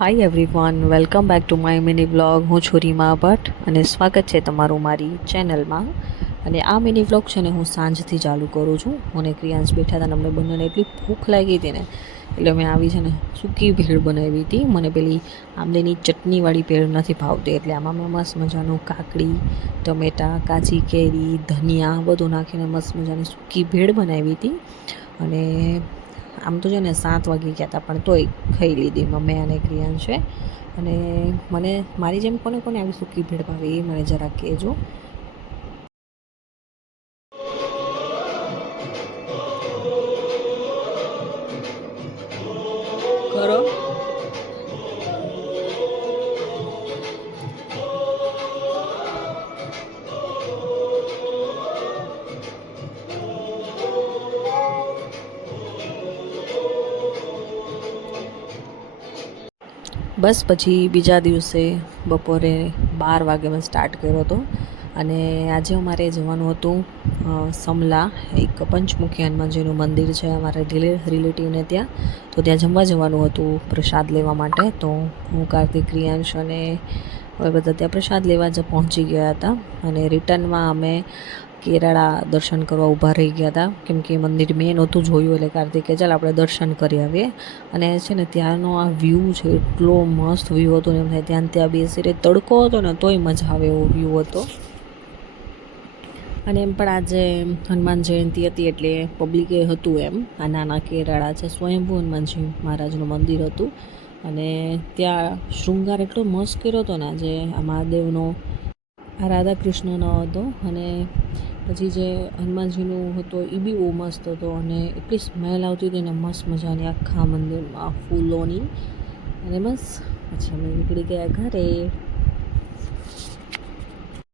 Hi everyone, welcome back to my mini vlog. હું છું રીમા ભટ્ટ અને સ્વાગત છે તમારું મારી ચેનલમાં. અને આ મિની વ્લોગ છે ને હું સાંજથી ચાલુ કરું છું. મને ક્રિયાંશ બેઠા હતા ને અમને બંનેને એટલી ભૂખ લાગી હતી ને એટલે મેં આવી છે ને સૂકી ભેળ બનાવી હતી. મને પેલી આંબલીની ચટણીવાળી ભેળ નથી ભાવતી, એટલે આમાં મેં મસ્ત મજાનું કાકડી, ટમેટાં, કાચી કેરી, ધનિયા બધું નાખીને મસ્ત મજાની સૂકી ભેળ બનાવી હતી. અને આમ તો છે ને 7 વાગી ગયા હતા પણ તોય ખાઈ લીધી મમ્મી અને ક્રિયાંશે. અને મને મારી જેમ કોને કોને આવી સૂકી ભેળ ભાવે એ મને જરાક કહેજો. કરો બસ પછી બીજા દિવસે બપોરે 12 વાગે મેં સ્ટાર્ટ કર્યો હતો. અને આજે અમારે જવાનું હતું સમલા, એક પંચમુખી હનુમાનજીનું મંદિર છે અમારા રિલેટિવને ત્યાં. તો ત્યાં જમવા જવાનું હતું પ્રસાદ લેવા માટે. તો હું, કાર્તિક, ક્રિયાંશ અને હવે બધા ત્યાં પ્રસાદ લેવા જ પહોંચી ગયા હતા. અને રિટર્નમાં અમે કેરાળા દર્શન કરવા ઊભા રહી ગયા હતા, કેમ કે મંદિર મેં નહોતું જોયું એટલે કાર્તિકે ચાલ આપણે દર્શન કરી આવીએ. અને છે ને ત્યાંનો આ વ્યૂ છે, એટલો મસ્ત વ્યૂ હતો ને એમ થાય ત્યાં બેસી રહે. તડકો હતો ને તોય મજા આવે એવો વ્યૂ હતો. અને એમ પણ આજે હનુમાન જયંતિ હતી એટલે પબ્લિકે હતું એમ. આ નાના કેરાળા છે, સ્વયંભૂ હનુમાનજી મહારાજનું મંદિર હતું. અને ત્યાં શૃંગાર એટલો મસ્ત કર્યો હતો ને આજે આ મહાદેવનો, આ રાધા કૃષ્ણનો હતો. અને પછી જે હનુમાનજીનું હતો એ બી બહુ મસ્ત હતો. અને એટલી સ્મેલ આવતી હતી ને મસ્ત મજાની આખા મંદિરમાં ફૂલોની. અને બસ પછી અમે નીકળી ગયા ઘરે.